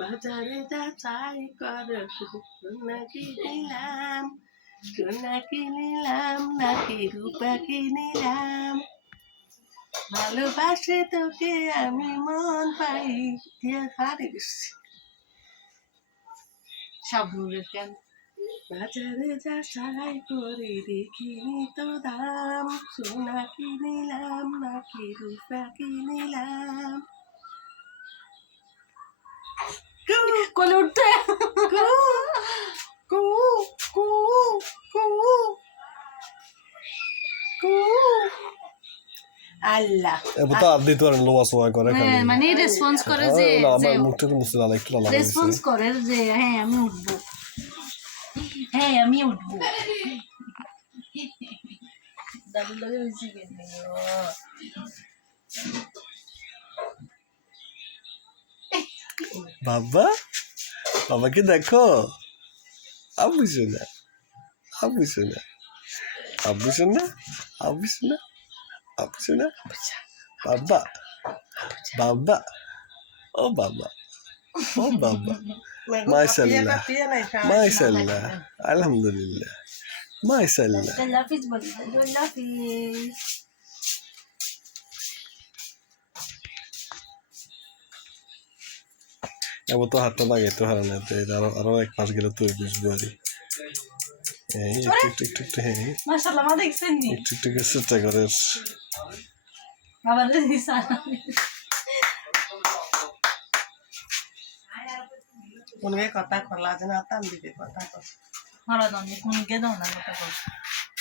বাজারে যাচাই কর সোনা কিনিলাম, সোনা কিনিলাম নাকি রূপা কিনিলাম, ভালোবাসে তোকে আমি মন পাই দিয়ে হারে গেছি। শাবনুরের কেন বাজারে যাচাই করে দেখিনি তো দাম, সোনা কিনিলাম নাকি রূপা কিনিলাম। কোলে উঠতে কু কু কু কু কু আল্লাহ এবার তো আপনি তো আর লোয়া সোয়া করে খালি মানে রেসপন্স করে যে আমার মুখটা তো মুছে দাও একটু লালা রেসপন্স করে যে হ্যাঁ আমি উঠবো, হ্যাঁ আমি উঠবো। দাদু লাগে বেশি গেছে বাবা বাবাকে দেখো আব্বু শোনা আব্বু শোনা আব্বু শোনা আব্বু শোনা আব্বু শোনা বাবা বাবা ও বাবা ও বাবা মাশাআল্লাহ মাশাআল্লাহ আলহামদুলিল্লাহ মাশাআল্লাহ লাফিজ বলি লাফিজ। এবার তো হাতটা লাগাইতে হারা না আরো এক মাস গেলে তুই বুঝবো আর একটু একটু একটু হ্যাঁ মাশাআল্লাহ মা দেখছেন নি একটু একটু চেষ্টা করে বাবার দিশা কোনকে কথা কলা যে না তান দিবে কথা কর হরা দন্ডি কোনকে দাও না কথা বল